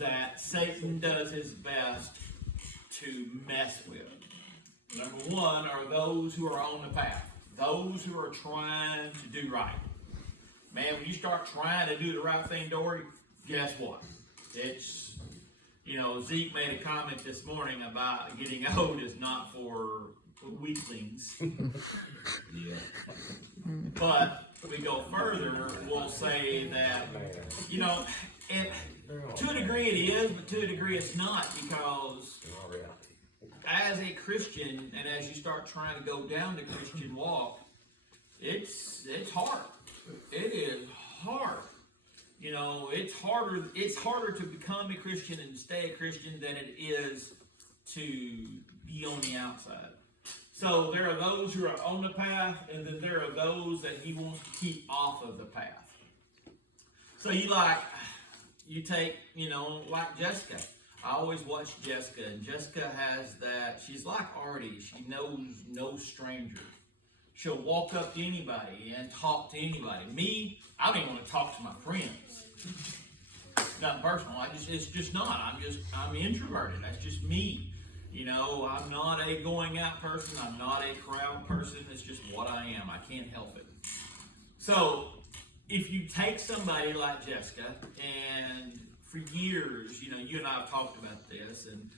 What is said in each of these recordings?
that Satan does his best to mess with. Number one are those who are on the path, those who are trying to do right. Man, when you start trying to do the right thing, Dory, guess what? It's, Zeke made a comment this morning about getting old is not for weaklings. Yeah. But we go further, we'll say that, and to a degree it is, but to a degree it's not, because as a Christian, and as you start trying to go down the Christian walk, it's hard. It is hard. It's harder to become a Christian and stay a Christian than it is to be on the outside. So there are those who are on the path, and then there are those that he wants to keep off of the path. So you take, like Jessica. I always watch Jessica, and Jessica has that, she's like Artie, she knows no stranger. She'll walk up to anybody and talk to anybody. Me, I don't even want to talk to my friends. Nothing personal. It's just not. I'm introverted. That's just me. I'm not a going out person. I'm not a crowd person. It's just what I am. I can't help it. So, if you take somebody like Jessica, and for years, you and I have talked about this, and,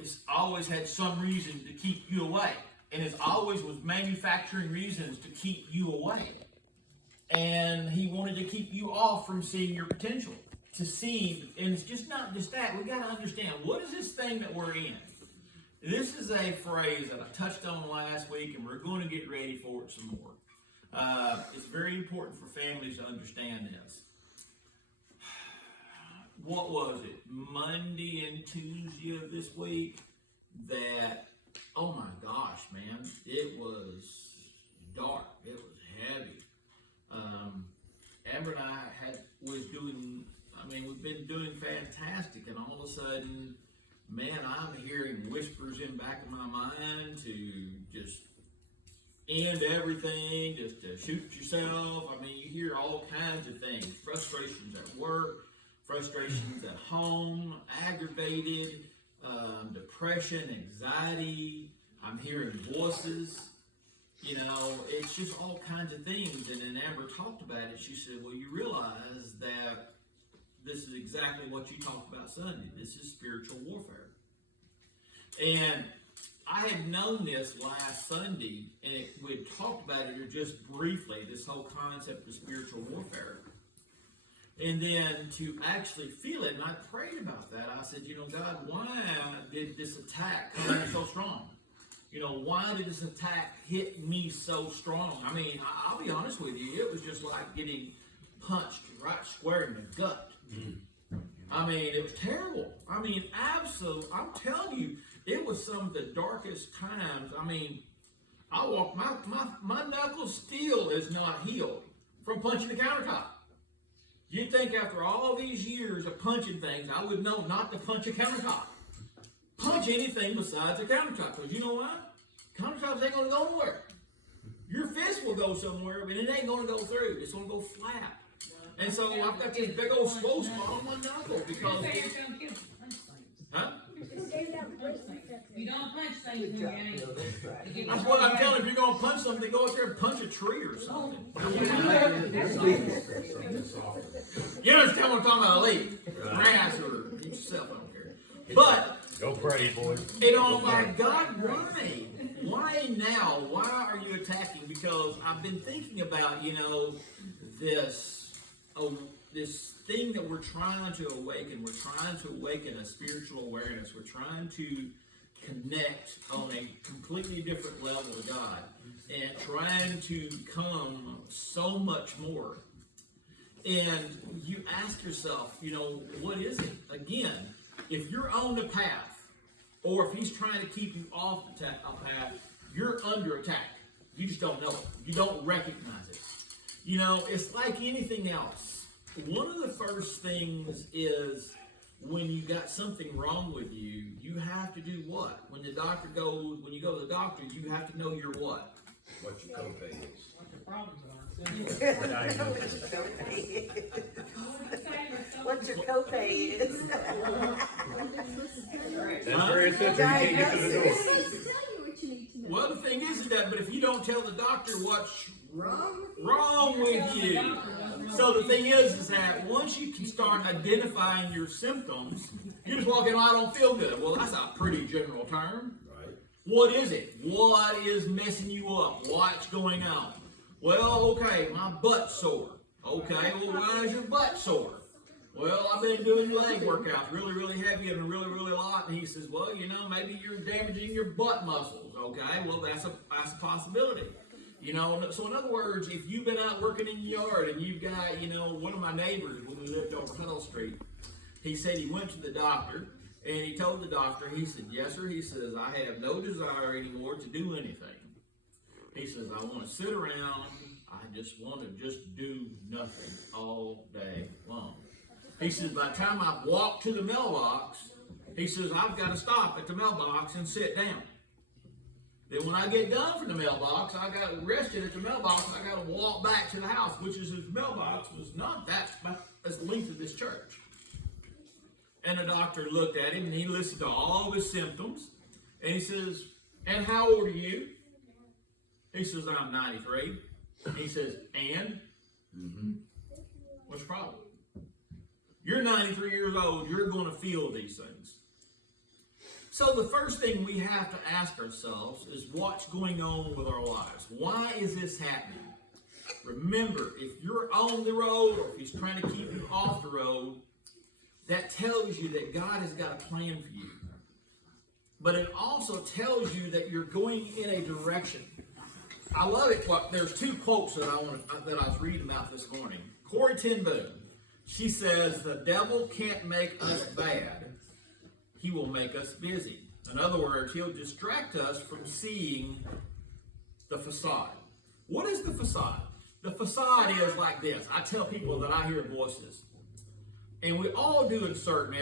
it's always had some reason to keep you away. And it's always was manufacturing reasons to keep you away. And he wanted to keep you off from seeing your potential. To see, and it's just not just that. We got to understand, what is this thing that we're in? This is a phrase that I touched on last week, and we're going to get ready for it some more. It's very important for families to understand this. What was it? Monday and Tuesday of this week? That, oh my gosh, man, it was dark. It was heavy. Amber and I we've been doing fantastic, and all of a sudden, man, I'm hearing whispers in the back of my mind to just end everything, just to shoot yourself. You hear all kinds of things. Frustrations at work, frustrations at home, aggravated, depression, anxiety. I'm hearing voices. It's just all kinds of things. And then Amber talked about it. She said, well, you realize that this is exactly what you talked about Sunday. This is spiritual warfare. And I had known this last Sunday, and we talked about it just briefly, this whole concept of spiritual warfare. And then to actually feel it, and I prayed about that. I said, God, why did this attack come in so strong? Why did this attack hit me so strong? I'll be honest with you, it was just like getting punched right square in the gut. It was terrible. Absolutely. I'm telling you, it was some of the darkest times. I walk, my knuckle still is not healed from punching the countertop. You'd think after all these years of punching things, I would know not to punch a countertop. Punch anything besides a countertop. Because you know what? Countertops ain't going to go nowhere. Your fist will go somewhere, but it ain't going to go through. It's going to go flat. And so I've got this big old slow spot on my knuckle because... Huh? You don't punch things in your game. That's what I'm telling you. If you're going to punch something, go out there and punch a tree or something. You understand what I'm talking about? Leave. Grass or yourself, I don't care. But... Go pray, boys. Like, God, why? Why now? Why are you attacking? Because I've been thinking about, this thing that we're trying to awaken. We're trying to awaken a spiritual awareness. We're trying to connect on a completely different level to God and trying to become so much more. And you ask yourself, what is it? Again, if you're on the path, or if he's trying to keep you off the path, you're under attack. You just don't know it. You don't recognize it. It's like anything else. One of the first things is when you got something wrong with you, you have to do what? When you go to the doctor, you have to know you're what? what your copay is. What the problems are. What your copay is. That's very simple, you can't get to the door. Well, the thing is that, but if you don't tell the doctor what's wrong with you. So the thing is that once you can start identifying your symptoms, you're just walking, I don't feel good. Well, that's a pretty general term. Right. What is it? What is messing you up? What's going on? Well, okay, my butt's sore. Okay, well, why is your butt sore? Well, I've been doing leg workouts really, really heavy and really, really a lot. And he says, well, you know, maybe you're damaging your butt muscles. Okay, well, that's a possibility. You know, so in other words, if you've been out working in your yard and you've got, you know, one of my neighbors when we lived over Huddle Street, he said he went to the doctor and he told the doctor, he said, yes, sir. He says, I have no desire anymore to do anything. He says, I want to sit around. I just want to just do nothing all day long. He says, by the time I walk to the mailbox, he says, I've got to stop at the mailbox and sit down. Then when I get done from the mailbox, I got rested at the mailbox, I got to walk back to the house, which is his mailbox was not that as the length of this church. And the doctor looked at him and he listened to all of his symptoms. And he says, and how old are you? He says, I'm 93. He says, and? What's the problem? You're 93 years old. You're going to feel these things. So the first thing we have to ask ourselves is what's going on with our lives? Why is this happening? Remember, if you're on the road or if he's trying to keep you off the road, that tells you that God has got a plan for you. But it also tells you that you're going in a direction. I love it. Well, there's two quotes that I was reading about this morning. Corrie ten Boom. She says, the devil can't make us bad. He will make us busy. In other words, he'll distract us from seeing the facade. What is the facade? The facade is like this. I tell people that I hear voices. And we all do in certain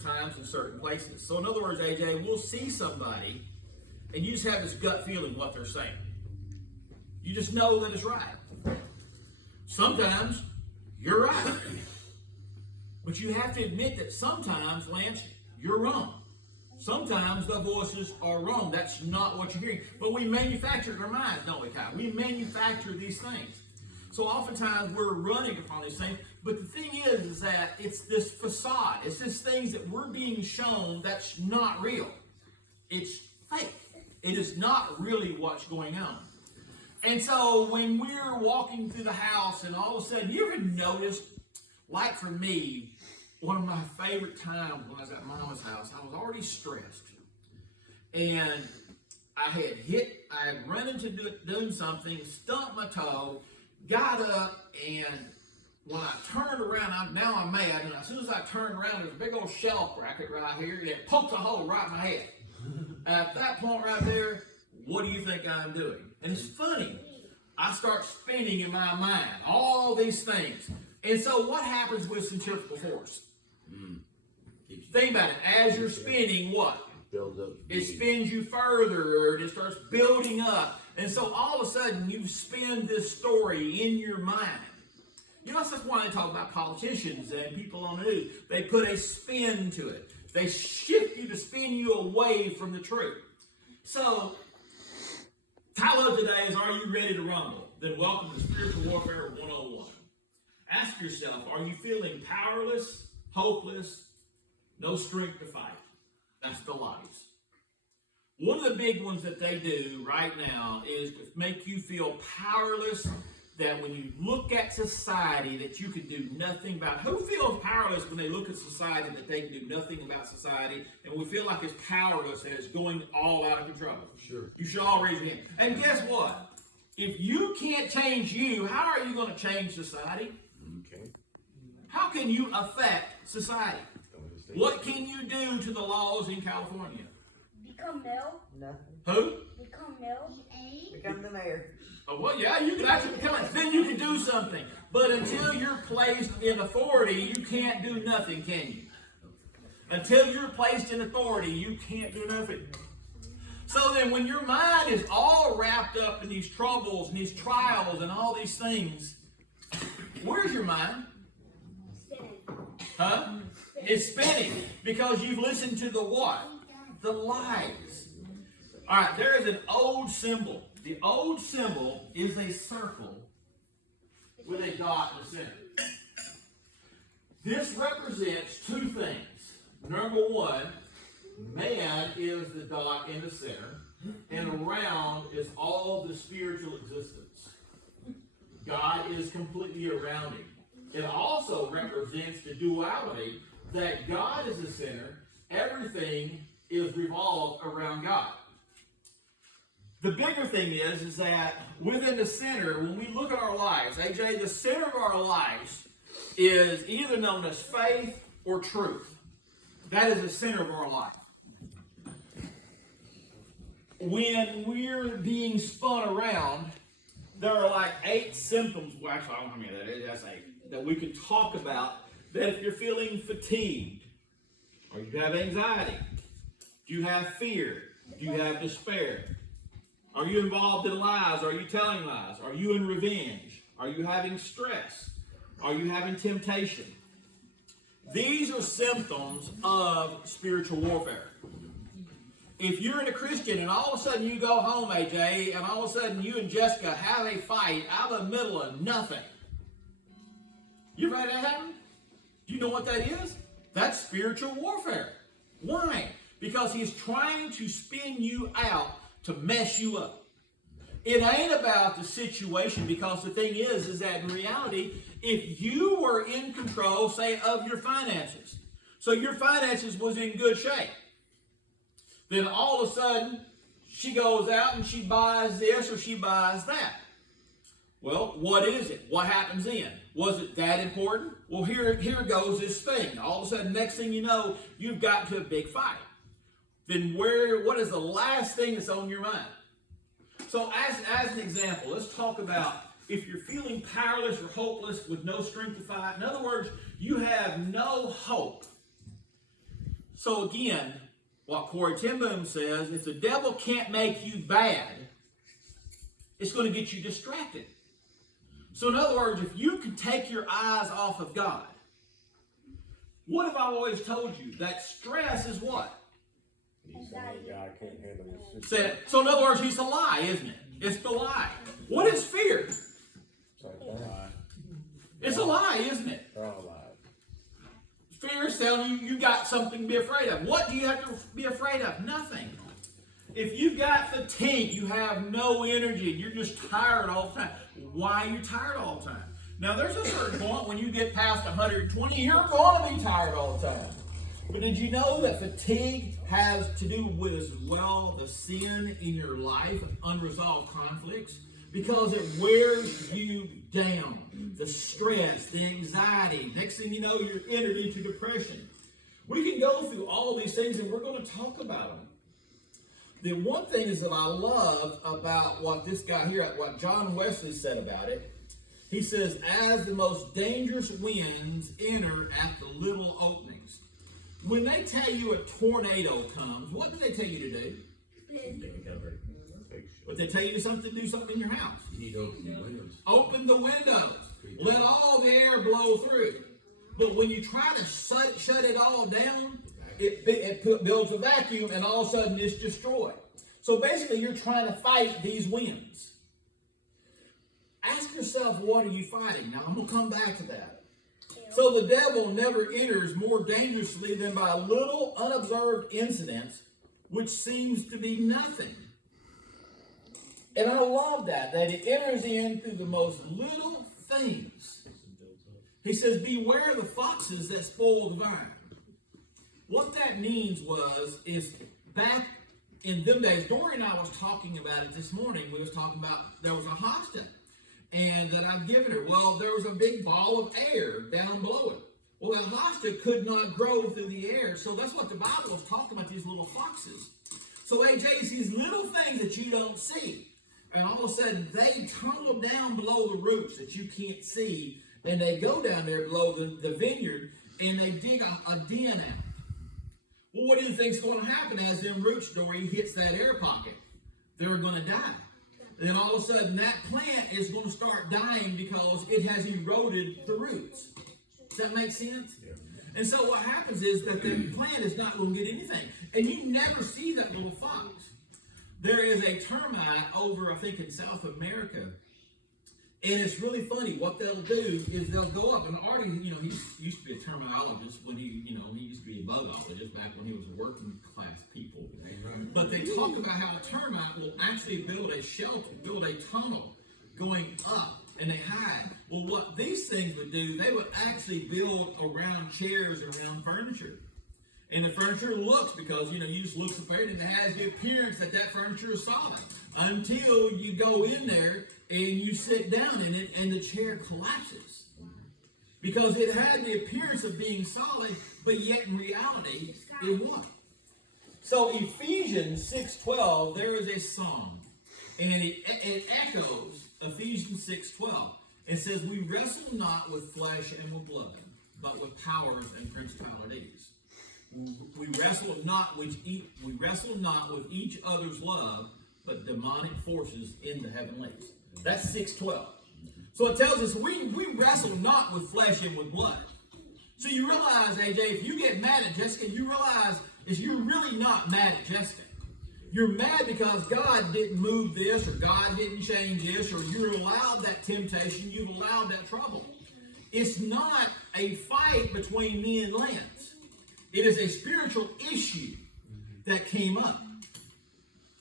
times in certain places. So in other words, AJ, we'll see somebody and you just have this gut feeling what they're saying. You just know that it's right. Sometimes you're right. But you have to admit that sometimes, Lance, you're wrong. Sometimes the voices are wrong. That's not what you're hearing. But we manufacture in our minds, don't we, Kyle? We manufacture these things. So oftentimes we're running upon these things. But the thing is that it's this facade. It's this things that we're being shown that's not real. It's fake. It is not really what's going on. And so when we're walking through the house and all of a sudden, you ever noticed, like for me, one of my favorite times when I was at Mama's house, I was already stressed. And I had run into doing something, stumped my toe, got up, and when I turned around, now I'm mad, and as soon as I turned around, there's a big old shelf bracket right here, and it poked a hole right in my head. At that point right there, what do you think I'm doing? And it's funny. I start spinning in my mind all these things. And so what happens with centrifugal force? Think about it. As you're spinning, what? Builds up. It spins you further, and it starts building up. And so all of a sudden, you spin this story in your mind. You know, that's why they talk about politicians and people on the news. They put a spin to it. They shift you to spin you away from the truth. So, title of today is, Are You Ready to Rumble? Then welcome to Spiritual Warfare 101. Ask yourself, are you feeling powerless, hopeless, no strength to fight? That's the lies. One of the big ones that they do right now is to make you feel powerless, that when you look at society that you can do nothing about. Who feels powerless when they look at society that they can do nothing about society, and we feel like it's powerless and it's going all out of control? Sure. You should all raise your hand. And guess what? If you can't change you, how are you going to change society? Okay. How can you affect society? What can you do to the laws in California? Become male. Nothing. Who? Become male. Become the mayor. Oh, well, yeah, you can actually become it. Then you can do something. But until you're placed in authority, you can't do nothing, can you? Until you're placed in authority, you can't do nothing. So then when your mind is all wrapped up in these troubles and these trials and all these things, where's your mind? Spinning. Huh? It's spinning because you've listened to the what? The lies. All right, there is an old symbol. The old symbol is a circle with a dot in the center. This represents two things. Number one, man is the dot in the center, and around is all the spiritual existence. God is completely around him. It also represents the duality that God is the center, everything is revolved around God. The bigger thing is that within the center, when we look at our lives, AJ, the center of our lives is either known as faith or truth. That is the center of our life. When we're being spun around, there are like 8 symptoms. Well, actually, I don't know how many that is. That's 8 that we can talk about. That if you're feeling fatigued, or you have anxiety, do you have fear, do you have despair? Are you involved in lies? Are you telling lies? Are you in revenge? Are you having stress? Are you having temptation? These are symptoms of spiritual warfare. If you're a Christian and all of a sudden you go home, AJ, and all of a sudden you and Jessica have a fight out of the middle of nothing. You ever had that happen? Do you know what that is? That's spiritual warfare. Why? Because he's trying to spin you out to mess you up. It ain't about the situation, because the thing is that in reality, if you were in control, say, of your finances, so your finances was in good shape, then all of a sudden, she goes out and she buys this or she buys that. Well, what is it? What happens then? Was it that important? Well, here goes this thing. All of a sudden, next thing you know, you've got to a big fight. Then what is the last thing that's on your mind? So as an example, let's talk about if you're feeling powerless or hopeless with no strength to fight. In other words, you have no hope. So again, what Corey ten Boom says, if the devil can't make you bad, it's going to get you distracted. So in other words, if you can take your eyes off of God, what have I always told you? That stress is what? God can't handle this. So in other words, it's a lie, isn't it? It's the lie. What is fear? It's a lie, isn't it? They're all lies. Fear is telling you got something to be afraid of. What do you have to be afraid of? Nothing. If you've got fatigue, you have no energy, you're just tired all the time. Why are you tired all the time? Now, there's a certain point when you get past 120, you're going to be tired all the time. But did you know that fatigue has to do with, as well, the sin in your life, unresolved conflicts? Because it wears you down. The stress, the anxiety. Next thing you know, you're entered into depression. We can go through all these things, and we're going to talk about them. The one thing is that I love about what this guy here, what John Wesley said about it. He says, as the most dangerous winds enter at the little openings. When they tell you a tornado comes, what do they tell you to do? But they tell you to do something in your house. You need to open the windows. Open the windows. Let all the air blow through. But when you try to shut it all down, it builds a vacuum, and all of a sudden it's destroyed. So basically, you're trying to fight these winds. Ask yourself, what are you fighting? Now, I'm going to come back to that. So the devil never enters more dangerously than by little unobserved incidents, which seems to be nothing. And I love that it enters in through the most little things. He says, beware the foxes that spoil the vine. What that means is back in them days, Dory and I was talking about it this morning. We was talking about there was a hosta, and that I've given her. Well, there was a big ball of air down below it. Well, that hosta could not grow through the air, so that's what the Bible is talking about, these little foxes. So AJ, it's these little things that you don't see, and all of a sudden they tunnel down below the roots that you can't see, and they go down there below the vineyard, and they dig a den out. Well, what do you think's going to happen as them root story hits that air pocket? They're going to die. And then all of a sudden, that plant is going to start dying because it has eroded the roots. Does that make sense? Yeah. And so what happens is that the plant is not going to get anything. And you never see that little fox. There is a termite over, I think, in South America. And it's really funny. What they'll do is they'll go up. And Artie, he used to be a terminologist when he used to be a bugologist back when he was a working class people. But they talk about how a termite will actually build a shelter, build a tunnel going up, and they hide. Well, what these things would do, they would actually build around chairs, around furniture. And the furniture looks, because, you just look at it and it has the appearance that furniture is solid. Until you go in there and you sit down in it and the chair collapses. Because it had the appearance of being solid, but yet in reality, it wasn't. So Ephesians 6:12, there is a song. And it echoes Ephesians 6:12. It says, we wrestle not with flesh and with blood, but with powers and principalities. We wrestle not with each other's love, but demonic forces in the heavenlies. That's 6:12. So it tells us we wrestle not with flesh and with blood. So you realize, AJ, if you get mad at Jessica, you realize is you're really not mad at Jessica. You're mad because God didn't move this, or God didn't change this, or you allowed that temptation, you've allowed that trouble. It's not a fight between me and Lance. It is a spiritual issue that came up.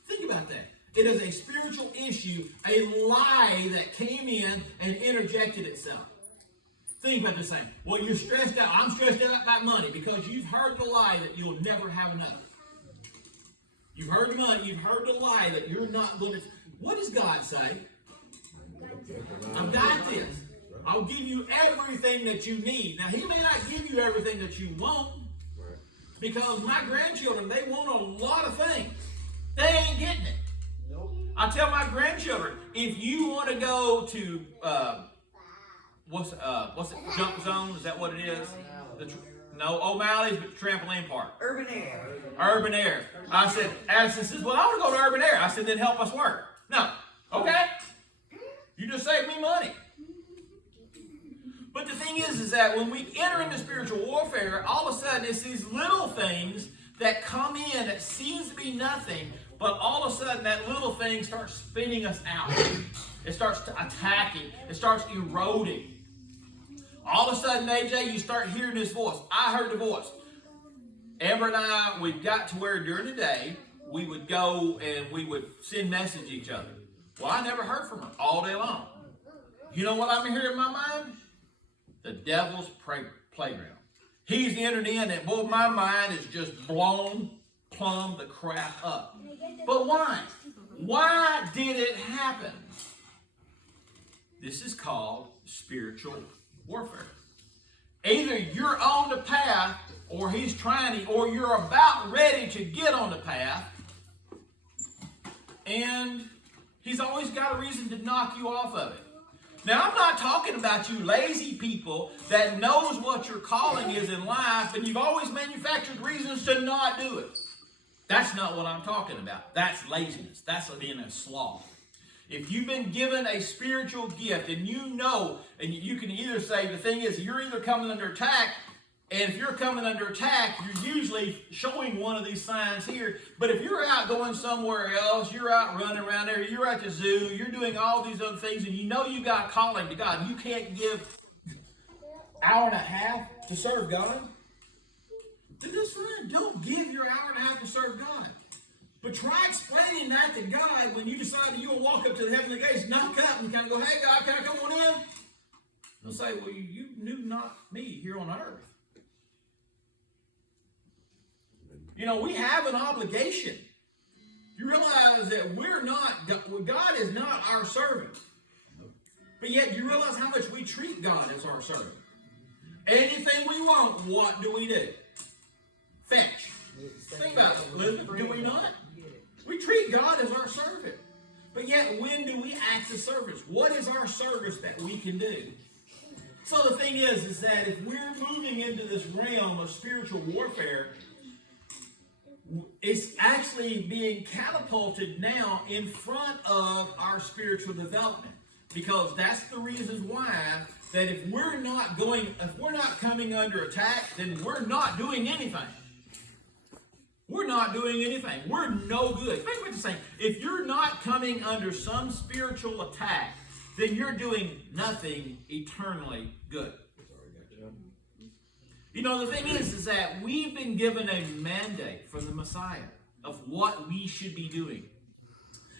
Think about that. It is a spiritual issue, a lie that came in and interjected itself. Think about this thing. Well, you're stressed out. I'm stressed out about money because you've heard the lie that you'll never have enough. You've heard the money. You've heard the lie that you're not going to. What does God say? I've got this. I'll give you everything that you need. Now, He may not give you everything that you want, because my grandchildren, they want a lot of things. They ain't getting it. Nope. I tell my grandchildren, if you want to go to what's it? Jump Zone? Is that what it is? No, O'Malley's trampoline park. Urban Air. Urban Air. I said, Addison says, well, I want to go to Urban Air. I said, then help us work. No. Okay. You just saved me money. But the thing is that when we enter into spiritual warfare, all of a sudden it's these little things that come in that seems to be nothing, but all of a sudden that little thing starts spinning us out. It starts attacking. It starts eroding. All of a sudden, AJ, you start hearing this voice. I heard the voice. Amber and I, we got to where during the day, we would go and we would send message to each other. Well, I never heard from her all day long. You know what I'm hearing in my mind? The devil's playground. He's entered in and, boy, my mind is just blown plumb the crap up. But why? Why did it happen? This is called spiritual warfare. Either you're on the path, or he's trying to, or you're about ready to get on the path, and he's always got a reason to knock you off of it. Now, I'm not talking about you lazy people that knows what your calling is in life, and you've always manufactured reasons to not do it. That's not what I'm talking about. That's laziness. That's being a sloth. If you've been given a spiritual gift and you know, and you can either say, the thing is, you're either coming under attack, and if you're coming under attack, you're usually showing one of these signs here. But if you're out going somewhere else, you're out running around there, you're at the zoo, you're doing all these other things, and you know you got a calling to God, and you can't give an hour and a half to serve God, then this sign, don't give your hour and a half to serve God. But try explaining that to God when you decide that you'll walk up to the heavenly gates, knock up, and kind of go, hey, God, can I come on in? They'll say, well, you knew not me here on earth. You know, we have an obligation. You realize that God is not our servant. But yet you realize how much we treat God as our servant. Anything we want, what do? Fetch. Think about it, Elizabeth. Do we not? We treat God as our servant. But yet, when do we act as servants? What is our service that we can do? So the thing is that if we're moving into this realm of spiritual warfare, it's actually being catapulted now in front of our spiritual development. Because that's the reasons why that if we're not coming under attack, then we're not doing anything. We're not doing anything. We're no good. Think what you're saying. If you're not coming under some spiritual attack, then you're doing nothing eternally good. You know, the thing is that we've been given a mandate from the Messiah of what we should be doing.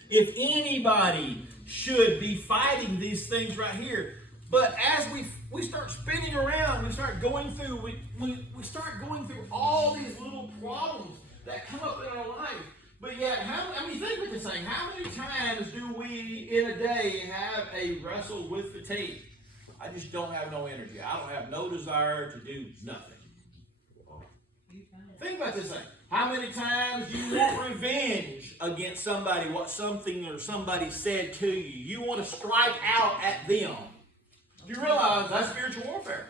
If anybody should be fighting these things right here, but as we start spinning around, we start going through, we start going through all these little problems that come up in our life. But yet, think what you're saying. How many times do we in a day have a wrestle with fatigue? I just don't have no energy. I don't have no desire to do nothing. Think about this thing. How many times do you want revenge against somebody, what something or somebody said to you? You want to strike out at them. You realize that's spiritual warfare.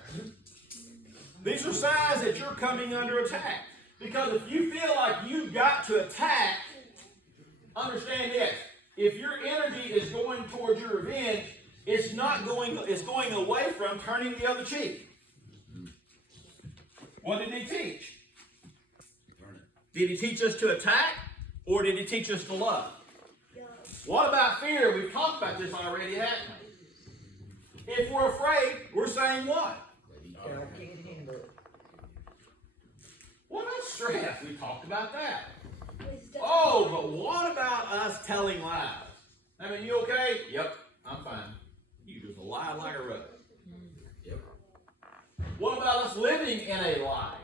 These are signs that you're coming under attack. Because if you feel like you've got to attack, understand this. If your energy is going towards your revenge, it's going away from turning the other cheek. What did he teach? Did he teach us to attack, or did he teach us to love? What about fear? We've talked about this already, haven't we? If we're afraid, we're saying what? I can't handle it. What about stress? We talked about that. Oh, but what about us telling lies? I mean, you okay? Yep, I'm fine. You just lie like a rug. Yep. What about us living in a lie?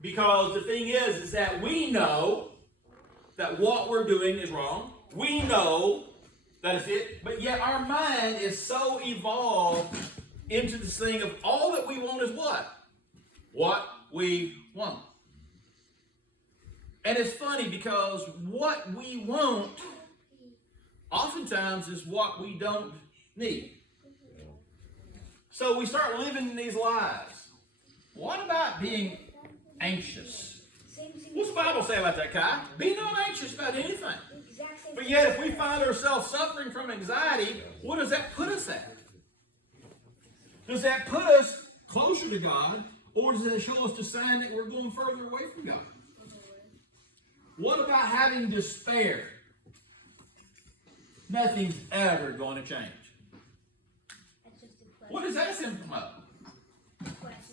Because the thing is that we know that what we're doing is wrong. We know that it's it. But yet our mind is so evolved into this thing of all that we want is what? What we want. And it's funny because what we want oftentimes is what we don't need. So we start living these lives. What about being anxious? What's the Bible say about that, Kai? Be not anxious about anything. But yet if we find ourselves suffering from anxiety, what does that put us at? Does that put us closer to God, or does it show us the sign that we're going further away from God? What about having despair? Nothing's ever going to change. What is that symptom of?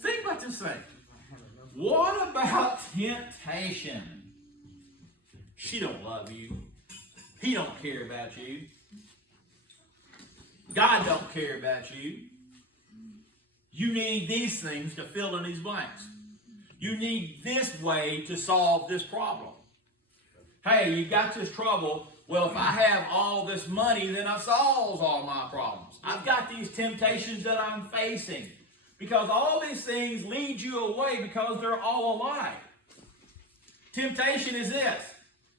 Think about this thing. What about temptation? She don't love you. He don't care about you. God don't care about you. You need these things to fill in these blanks. You need this way to solve this problem. Hey, you got this trouble. Well, if I have all this money, then I solve all my problems. I've got these temptations that I'm facing. Because all these things lead you away because they're all a lie. Temptation is this,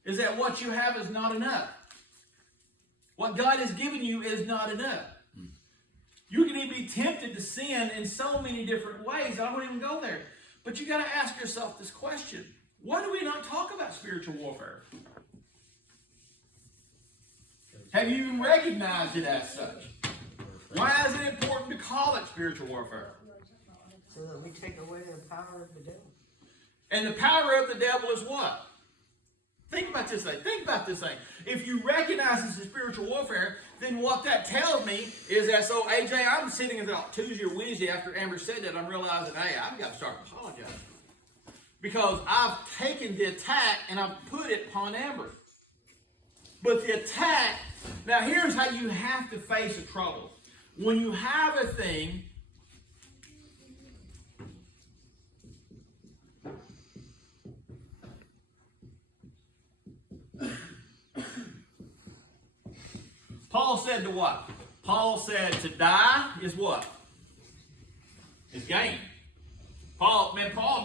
is that what you have is not enough. What God has given you is not enough. You can be tempted to sin in so many different ways. I won't even go there. But you got to ask yourself this question. Why do we not talk about spiritual warfare? Have you even recognized it as such? Why is it important to call it spiritual warfare? So that we take away the power of the devil. And the power of the devil is what? Think about this thing. Think about this thing. If you recognize this as spiritual warfare, then what that tells me is that, so AJ, I'm sitting about Tuesday or Wednesday after Amber said that, I'm realizing, hey, I've got to start apologizing. Because I've taken the attack and I've put it upon Amber. But the attack, now here's how you have to face a trouble. When you have a thing, Paul said to what? Paul said to die is what? It's gain. Paul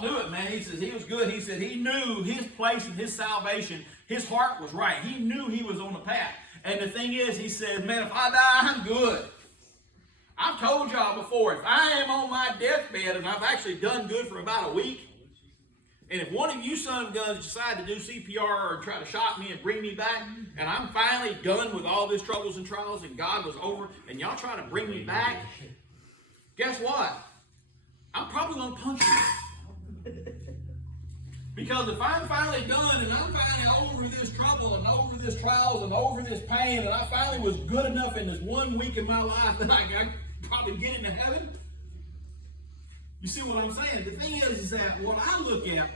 knew it, man. He says he was good. He said he knew his place in his salvation. His heart was right. He knew he was on the path. And the thing is, he said, man, if I die, I'm good. I've told y'all before, if I am on my deathbed and I've actually done good for about a week, And if one of you son of guns decide to do CPR or try to shock me and bring me back, and I'm finally done with all these troubles and trials, and God was over, and y'all trying to bring me back, guess what? I'm probably going to punch you. Because if I'm finally done, and I'm finally over this trouble, and over this trials, and over this pain, and I finally was good enough in this 1 week in my life that I could probably get into heaven, you see what I'm saying? The thing is that what I look at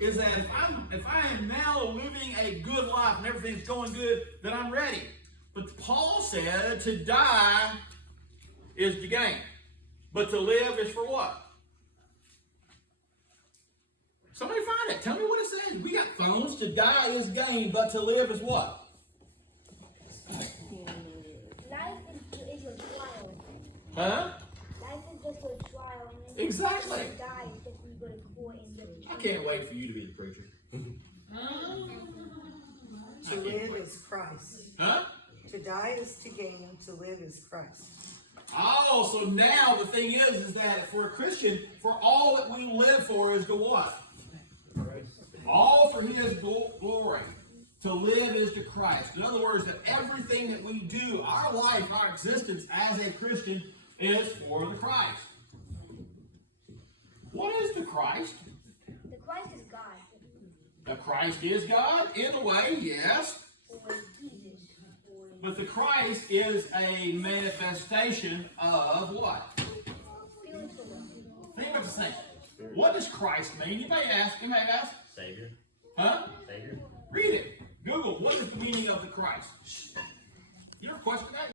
is that if I am now living a good life and everything's going good, then I'm ready. But Paul said to die is to gain, but to live is for what? Somebody find it. Tell me what it says. We got phones. To die is gain, but to live is what? Life is a trial. Huh? Life is just a trial. And Exactly. to die is just you go to court and get I can't wait for you to be the preacher. To live is Christ. Huh? To die is to gain, to live is Christ. Oh, so now the thing is that for a Christian, for all that we live for is to what? All for His glory. To live is to Christ. In other words, that everything that we do, our life, our existence as a Christian, is for the Christ. What is the Christ? The Christ is God. The Christ is God, in a way, yes. Or Jesus. Or But the Christ is a manifestation of what? spiritual. Think about the thing. What does Christ mean? You may ask. Savior. Huh? Savior. Read it. Google, what is the meaning of the Christ? You ever question that?